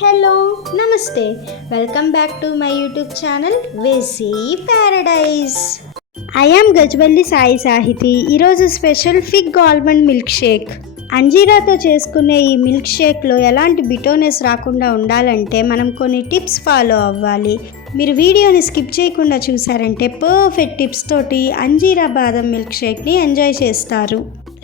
Hello నమస్తే welcome back to my YouTube channel వేసీ paradise. I am Gajwalli Sai Sahithi. ఈరోజు special fig almond milk shake. అంజీరాతో చేసుకునే ఈ మిల్క్ షేక్లో ఎలాంటి బిటోనెస్ రాకుండా ఉండాలంటే మనం కొన్ని టిప్స్ ఫాలో అవ్వాలి. మీరు వీడియోని స్కిప్ చేయకుండా చూసారంటే పర్ఫెక్ట్ టిప్స్ తోటి అంజీరా బాదం మిల్క్ షేక్ని ఎంజాయ్ చేస్తారు.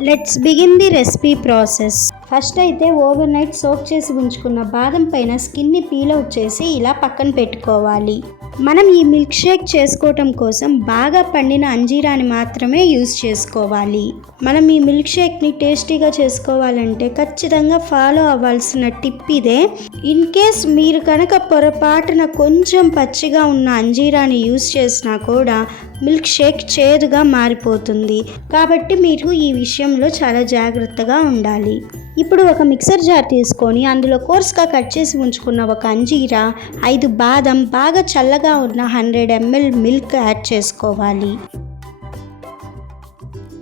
Let's begin the recipe process. First అయితే ఓవర్ నైట్ సోక్ చేసి ఉంచుకున్న బాదం పైన స్కిన్ని పీల్ అవుట్ చేసి ఇలా పక్కన పెట్టుకోవాలి. మనం ఈ మిల్క్ షేక్ చేసుకోవటం కోసం బాగా పండిన అంజీరాని మాత్రమే యూజ్ చేసుకోవాలి. మనం ఈ మిల్క్ షేక్ని టేస్టీగా చేసుకోవాలంటే ఖచ్చితంగా ఫాలో అవ్వాల్సిన టిప్ ఇదే. ఇన్ కేస్ మీరు కనుక పొరపాటున కొంచెం పచ్చిగా ఉన్న అంజీరాని యూజ్ చేసినా కూడా మిల్క్ షేక్ చేదుగా మారిపోతుంది. కాబట్టి మీరు ఈ విషయంలో చాలా జాగ్రత్తగా ఉండాలి. ఇప్పుడు ఒక మిక్సర్ జార్ తీసుకొని అందులో కోర్స్గా కట్ చేసి ఉంచుకున్న ఒక అంజీరా, 5 బాదం, బాగా చల్లగా ఉన్న 100 ml మిల్క్ యాడ్ చేసుకోవాలి.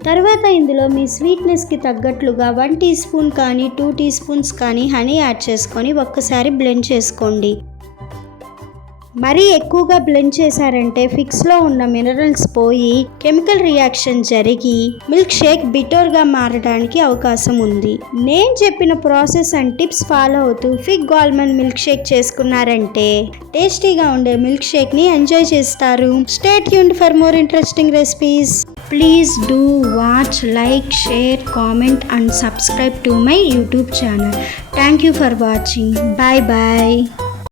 తర్వాత ఇందులో మీ స్వీట్నెస్కి తగ్గట్లుగా 1 టీ స్పూన్ కానీ 2 టీ స్పూన్స్ కానీ హనీ యాడ్ చేసుకొని ఒక్కసారి బ్లెండ్ చేసుకోండి. మరీ ఎక్కువగా బ్లెండ్ చేశారంటే ఫిక్స్లో ఉన్న మినరల్స్ పోయి కెమికల్ రియాక్షన్ జరిగి మిల్క్ షేక్ బిటోర్గా మారడానికి అవకాశం ఉంది. నేను చెప్పిన ప్రాసెస్ అండ్ టిప్స్ ఫాలో అవుతూ ఫిగ్ ఆల్మండ్ మిల్క్ షేక్ చేసుకున్నారంటే టేస్టీగా ఉండే మిల్క్ షేక్ని ఎంజాయ్ చేస్తారు. Stay tuned for more interesting recipes. Please do watch, like, share, comment and subscribe to my YouTube channel. Thank you for watching. Bye bye.